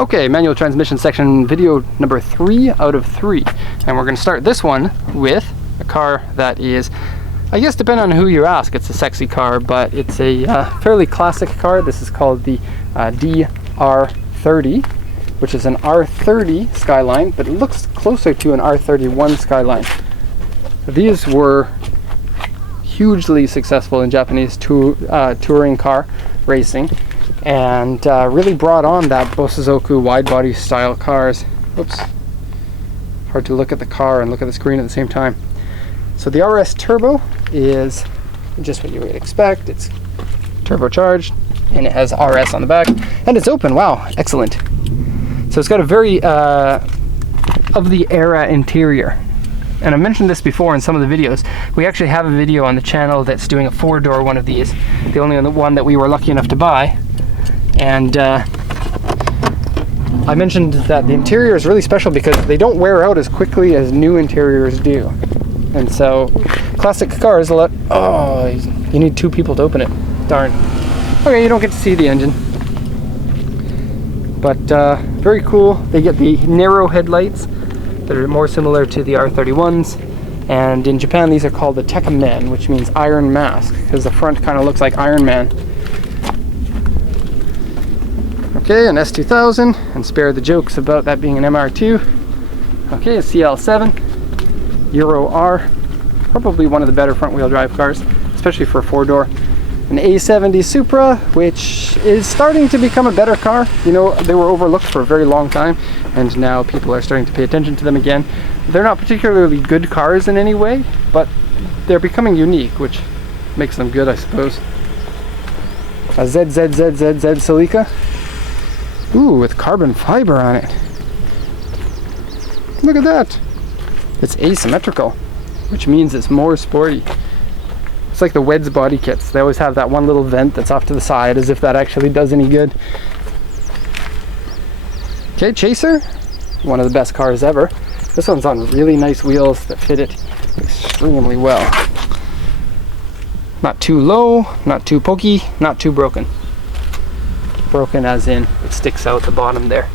Okay, manual transmission section video number 3 out of 3. And we're going to start this one with a car that is, I guess depending on who you ask, it's a sexy car, but it's a fairly classic car. This is called the DR30, which is an R30 Skyline, but it looks closer to an R31 Skyline. These were hugely successful in Japanese touring car racing, and really brought on that Bosozoku wide body style cars. Oops, hard to look at the car and look at the screen at the same time. So the RS Turbo is just what you would expect. It's turbocharged and it has RS on the back and it's open. Wow, excellent. So it's got a very of the era interior. And I mentioned this before in some of the videos. We actually have a video on the channel that's doing a 4-door one of these, the only one that we were lucky enough to buy. And I mentioned that the interior is really special because they don't wear out as quickly as new interiors do. And so classic cars, you need 2 people to open it. Darn. Okay, you don't get to see the engine. But very cool. They get the narrow headlights that are more similar to the R31s, and in Japan these are called the Tekamen, which means Iron Mask, because the front kind of looks like Iron Man. Okay, an S2000, and spare the jokes about that being an MR2. Okay, a CL7, Euro R, probably one of the better front wheel drive cars, especially for a 4-door. An A70 Supra, which is starting to become a better car. You know, they were overlooked for a very long time, and now people are starting to pay attention to them again. They're not particularly good cars in any way, but they're becoming unique, which makes them good, I suppose. A ZZZZZ Celica. Ooh, with carbon fiber on it. Look at that. It's asymmetrical, which means it's more sporty. It's like the Weds body kits. They always have that one little vent that's off to the side, as if that actually does any good. Okay, Chaser, one of the best cars ever. This one's on really nice wheels that fit it extremely well. Not too low, not too pokey, not too broken. Broken as in it sticks out the bottom there.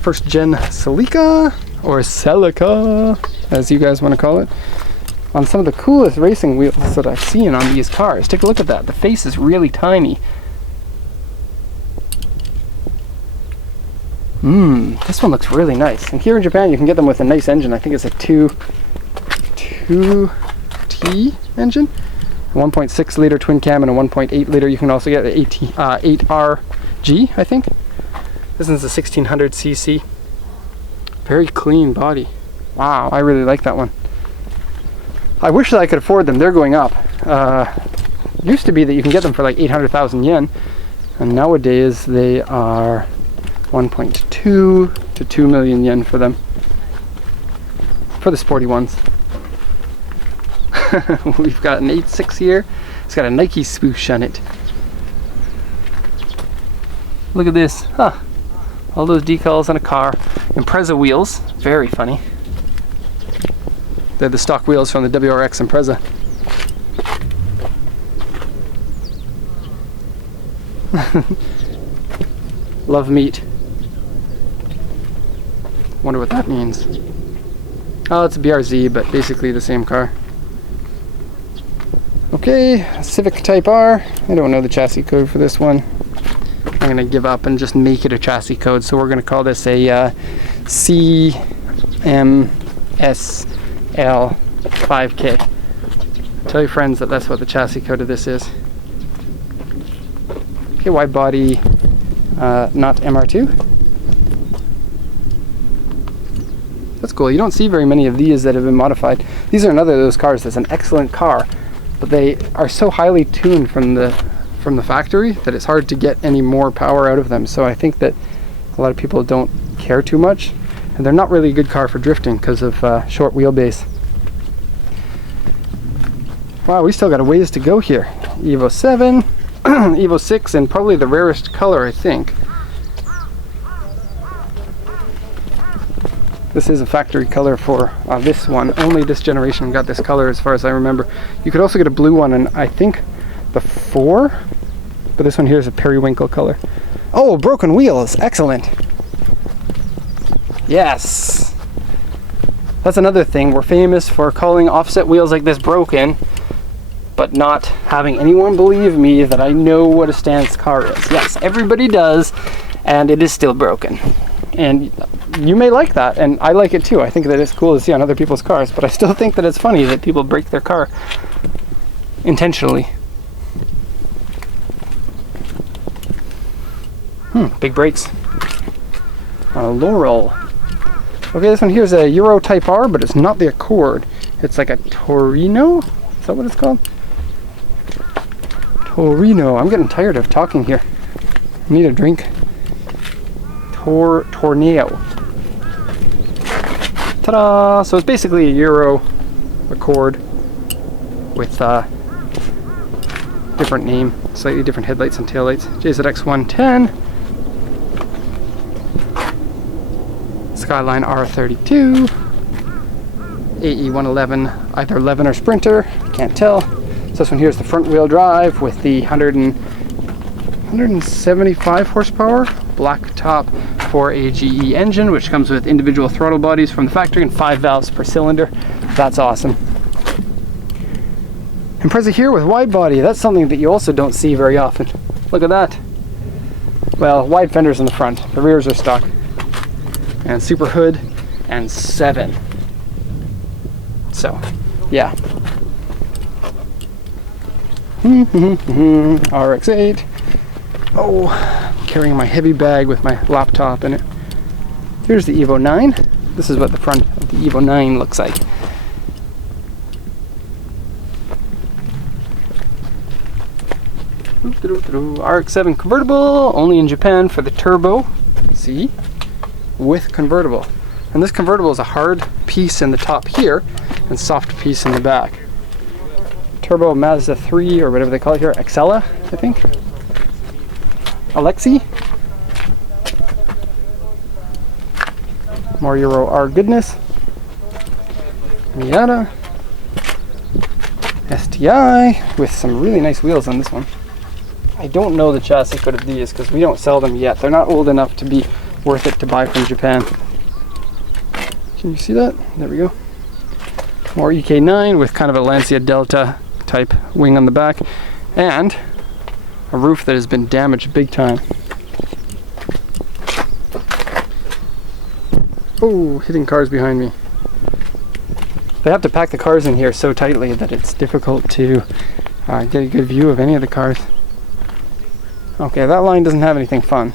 First gen Celica, or Celica, as you guys want to call it, on some of the coolest racing wheels that I've seen on these cars. Take a look at that. The face is really tiny. This one looks really nice. And here in Japan you can get them with a nice engine. I think it's a 2T engine. A 1.6 liter twin cam and a 1.8 liter. You can also get an 8RG, I think. This one's a 1600cc. Very clean body. Wow, I really like that one. I wish that I could afford them. They're going up. Used to be that you can get them for like 800,000 yen, and nowadays they are 1.2 to 2 million yen for them. For the sporty ones. We've got an 8.6 here. It's got a Nike swoosh on it. Look at this. Huh. All those decals on a car. Impreza wheels. Very funny. They're the stock wheels from the WRX Impreza. Love meat. Wonder what that means. Oh, it's a BRZ, but basically the same car. Okay, Civic Type-R. I don't know the chassis code for this one. I'm going to give up and just make it a chassis code. So we're going to call this a CMSL5K. Tell your friends that that's what the chassis code of this is. Okay, wide body, not MR2. That's cool. You don't see very many of these that have been modified. These are another of those cars that's an excellent car, but they are so highly tuned from the factory that it's hard to get any more power out of them. So I think that a lot of people don't care too much, and they're not really a good car for drifting because of short wheelbase. Wow, we still got a ways to go here. Evo 7, Evo 6, and probably the rarest color, I think. This is a factory color for this one. Only this generation got this color as far as I remember. You could also get a blue one, and I think the but this one here is a periwinkle color. Oh, broken wheels, excellent. Yes. That's another thing. We're famous for calling offset wheels like this broken, but not having anyone believe me that I know what a stance car is. Yes, everybody does, and it is still broken. And you may like that, and I like it too. I think that it's cool to see on other people's cars, but I still think that it's funny that people break their car intentionally. Big brakes. Laurel. Okay, this one here is a Euro Type-R, but it's not the Accord. It's like a Torino? Is that what it's called? Torino. I'm getting tired of talking here. I need a drink. Tornado. Ta-da! So it's basically a Euro Accord with different name, slightly different headlights and taillights. JZX 110. Skyline R32, AE 111, either 11 or Sprinter, can't tell. So this one here is the front wheel drive with the 175 horsepower black top 4AGE engine, which comes with individual throttle bodies from the factory and 5 valves per cylinder. That's awesome. Impreza here with wide body. That's something that you also don't see very often. Look at that. Well, wide fenders in the front. The rears are stock. And super hood and 7. So, yeah. RX-8. Oh, I'm carrying my heavy bag with my laptop in it. Here's the Evo 9. This is what the front of the Evo 9 looks like. RX-7 convertible, only in Japan for the turbo. See? With convertible. And this convertible is a hard piece in the top here and soft piece in the back. Turbo Mazda 3 or whatever they call it here, Excella, I think. Alexi. More Euro R goodness. Miata. STI with some really nice wheels on this one. I don't know the chassis code of these because we don't sell them yet. They're not old enough to be worth it to buy from Japan. Can you see that? There we go. More EK9 with kind of a Lancia Delta type wing on the back and a roof that has been damaged big time. Oh, hitting cars behind me. They have to pack the cars in here so tightly that it's difficult to get a good view of any of the cars. Okay, that line doesn't have anything fun.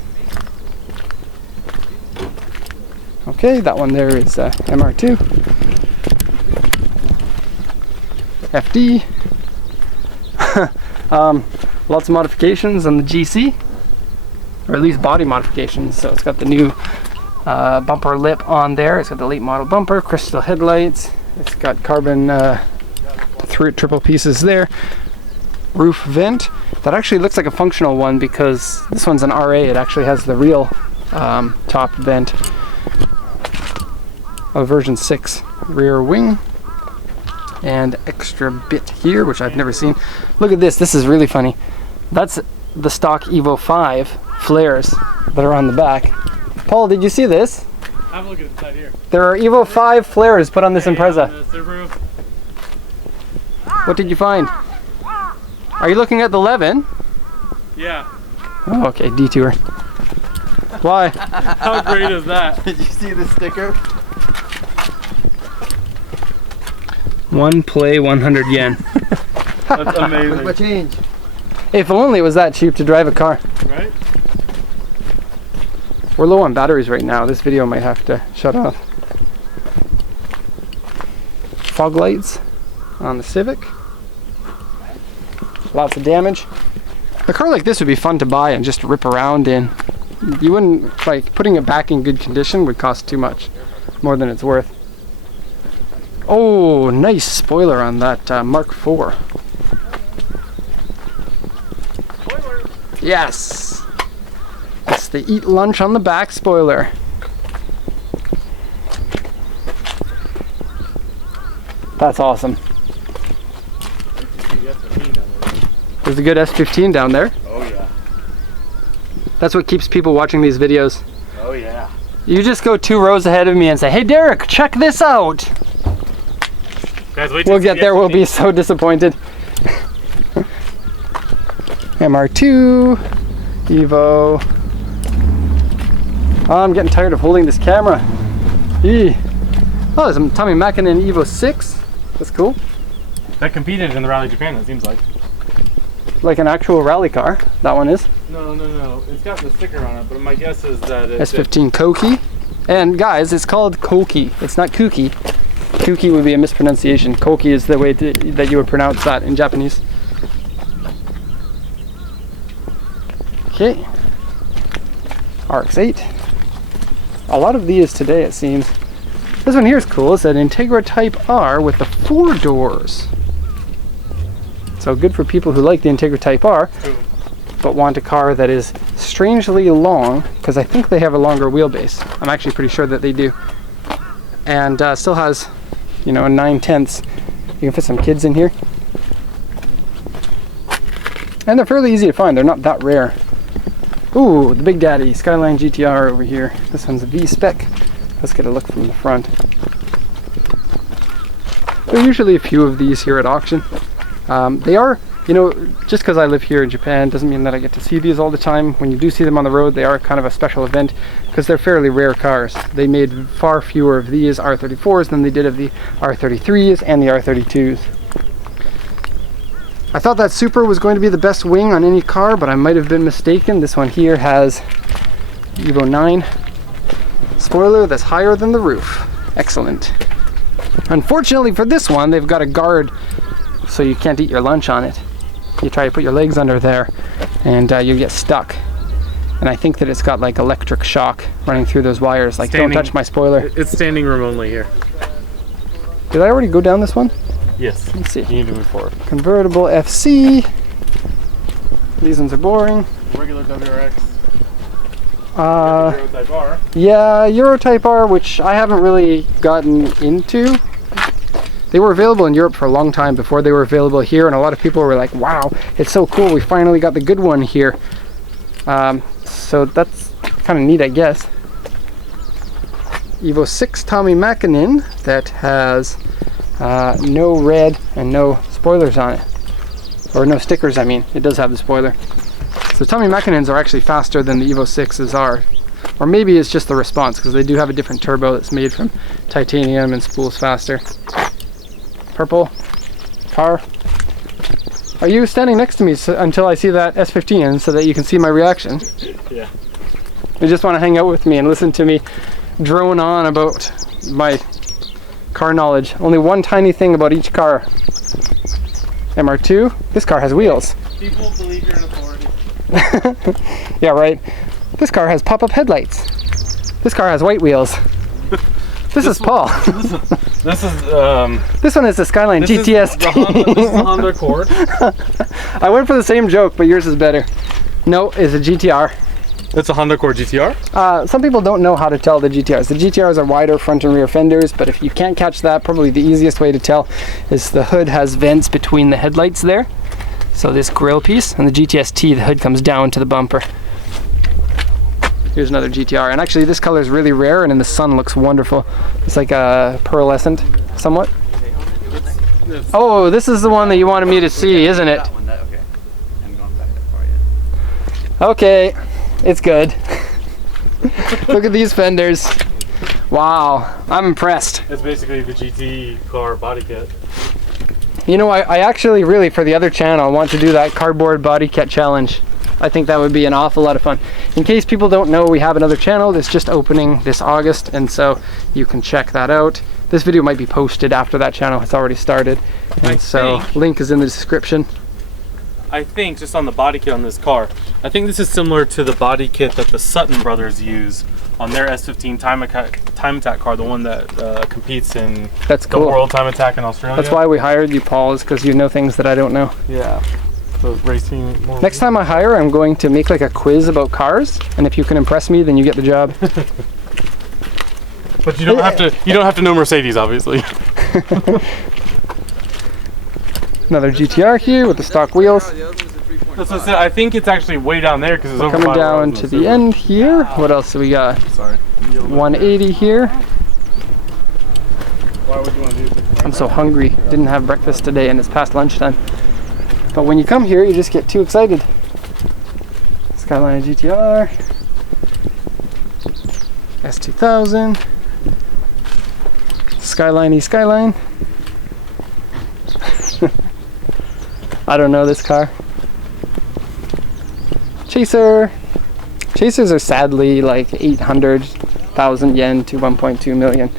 Okay, that one there is MR2. FD. Lots of modifications on the GC, or at least body modifications. So it's got the new bumper lip on there. It's got the late model bumper, crystal headlights. It's got carbon triple pieces there. Roof vent. That actually looks like a functional one because this one's an RA. It actually has the real top vent. Version 6 rear wing and extra bit here, which I've never seen. Look at this. This is really funny. That's the stock Evo 5 flares that are on the back. Paul, did you see this? I'm looking inside here. There are Evo 5 flares put on this Impreza. What did you find? Are you looking at the 11? Yeah. Oh, okay, detour. Why? How great is that? Did you see the sticker? One play, 100 yen. That's amazing. Where's my change? If only it was that cheap to drive a car. Right? We're low on batteries right now. This video might have to shut off. Fog lights on the Civic. Lots of damage. A car like this would be fun to buy and just rip around in. You wouldn't, like, putting it back in good condition would cost too much. More than it's worth. Oh, nice spoiler on that Mark IV. Spoiler. Yes! It's the eat lunch on the back spoiler. That's awesome. There's a good S15 down there. Oh yeah. That's what keeps people watching these videos. Oh yeah. You just go 2 rows ahead of me and say, hey Derek, check this out. Guys, wait We'll get there, we'll be so disappointed. MR2, Evo. Oh, I'm getting tired of holding this camera. Eee. Oh, there's a Tommi Mkinen Evo 6. That's cool. That competed in the Rally Japan, it seems like. Like an actual rally car, that one is. No. It's got the sticker on it, but my guess is that it's S15 Koki. And guys, it's called Koki. It's not Kuki. Kuki would be a mispronunciation. Koki is the way that you would pronounce that in Japanese. Okay. RX-8. A lot of these today, it seems. This one here is cool. It's an Integra Type-R with the 4 doors. So good for people who like the Integra Type-R, but want a car that is strangely long, because I think they have a longer wheelbase. I'm actually pretty sure that they do. And still has, you know, a 9/10. You can fit some kids in here. And they're fairly easy to find. They're not that rare. Ooh, the Big Daddy Skyline Gtr over here. This one's a V-spec. Let's get a look from the front. There are usually a few of these here at auction. They are, you know, just because I live here in Japan doesn't mean that I get to see these all the time. When you do see them on the road, they are kind of a special event because they're fairly rare cars. They made far fewer of these R34s than they did of the R33s and the R32s. I thought that Super was going to be the best wing on any car, but I might have been mistaken. This one here has Evo 9 spoiler that's higher than the roof. Excellent. Unfortunately for this one, they've got a guard so you can't eat your lunch on it. You try to put your legs under there and you get stuck. And I think that it's got like electric shock running through those wires. Like, don't touch my spoiler. It's standing room only here. Did I already go down this one? Yes. Let's see. You need to move forward. Convertible FC. These ones are boring. Regular WRX. Euro Type-R. Yeah, Euro Type-R, which I haven't really gotten into. They were available in Europe for a long time before they were available here, and a lot of people were like, wow, it's so cool, we finally got the good one here. So that's kind of neat, I guess. Evo Six Tommi Mkinen that has no red and no spoilers on it. Or no stickers, I mean. It does have the spoiler. So Tommi Mkinens are actually faster than the Evo 6s are. Or maybe it's just the response, because they do have a different turbo that's made from titanium and spools faster. Purple car. Are you standing next to me until I see that S15 so that you can see my reaction? Yeah. You just want to hang out with me and listen to me drone on about my car knowledge. Only one tiny thing about each car. MR2, this car has wheels. People believe you're an authority. Yeah, right. This car has pop-up headlights. This car has white wheels. This is Paul. This is This one is the Skyline GTS. This is the Honda Accord. I went for the same joke, but yours is better. No, it's a GTR. It's a Honda Accord GTR? Some people don't know how to tell the GTRs. The GTRs are wider front and rear fenders, but if you can't catch that, probably the easiest way to tell is the hood has vents between the headlights there. So this grille piece, and the GTS-T, the hood comes down to the bumper. Here's another GTR, and actually this color is really rare, and in the sun looks wonderful. It's like a pearlescent, somewhat. Oh, this is the one that you wanted me to see, isn't it? Okay, it's good. Look at these fenders. Wow, I'm impressed. It's basically the GT car body kit. You know, I actually really, for the other channel, want to do that cardboard body kit challenge. I think that would be an awful lot of fun. In case people don't know, we have another channel that's just opening this August, and so you can check that out. This video might be posted after that channel has already started, and so link is in the description. I think, just on the body kit on this car, I think this is similar to the body kit that the Sutton brothers use on their S15 time attack car, the one that competes in the World Time Attack in Australia. That's why we hired you, Paul, is because you know things that I don't know. Yeah. So racing. Next time I hire, I'm going to make like a quiz about cars, and if you can impress me, then you get the job. But you don't have to. You don't have to know Mercedes, obviously. Another GTR here with the stock wheels. That's what I said. I think it's actually way down there because it's over coming down to the end here. What else do we got? Sorry. 180 here. Why would you want to do it? I'm so hungry. Didn't have breakfast today and it's past lunchtime. But when you come here, you just get too excited. Skyline GTR. S2000. Skyline Skyline. I don't know this car. Chaser. Chasers are sadly like 800,000 yen to 1.2 million.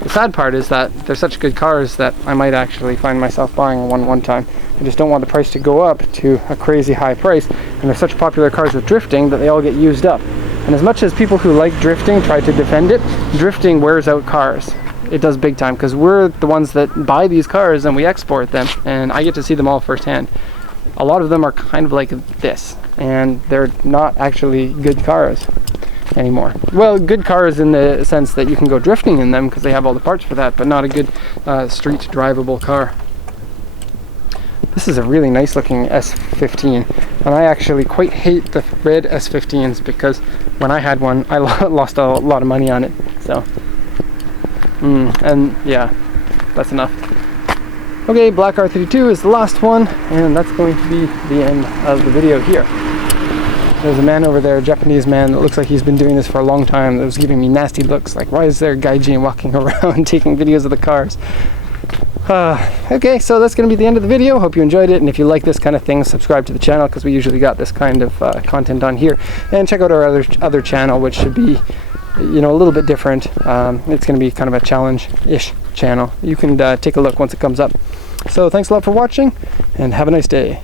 The sad part is that they're such good cars that I might actually find myself buying one time. I just don't want the price to go up to a crazy high price, and they're such popular cars with drifting that they all get used up. And as much as people who like drifting try to defend it, drifting wears out cars. It does big time, because we're the ones that buy these cars and we export them, and I get to see them all firsthand. A lot of them are kind of like this, and they're not actually good cars anymore. Well, good cars in the sense that you can go drifting in them because they have all the parts for that, but not a good street drivable car. This is a really nice looking S15, and I actually quite hate the red S15s because when I had one I lost a lot of money on it. So and yeah, that's enough. Okay, Black R32 is the last one, and that's going to be the end of the video here. There's a man over there, a Japanese man, that looks like he's been doing this for a long time, that was giving me nasty looks, like, why is there a gaijin walking around taking videos of the cars? Okay, so that's going to be the end of the video. Hope you enjoyed it, and if you like this kind of thing, subscribe to the channel, because we usually got this kind of content on here. And check out our other channel, which should be, you know, a little bit different. It's going to be kind of a challenge-ish channel. You can take a look once it comes up. So thanks a lot for watching, and have a nice day.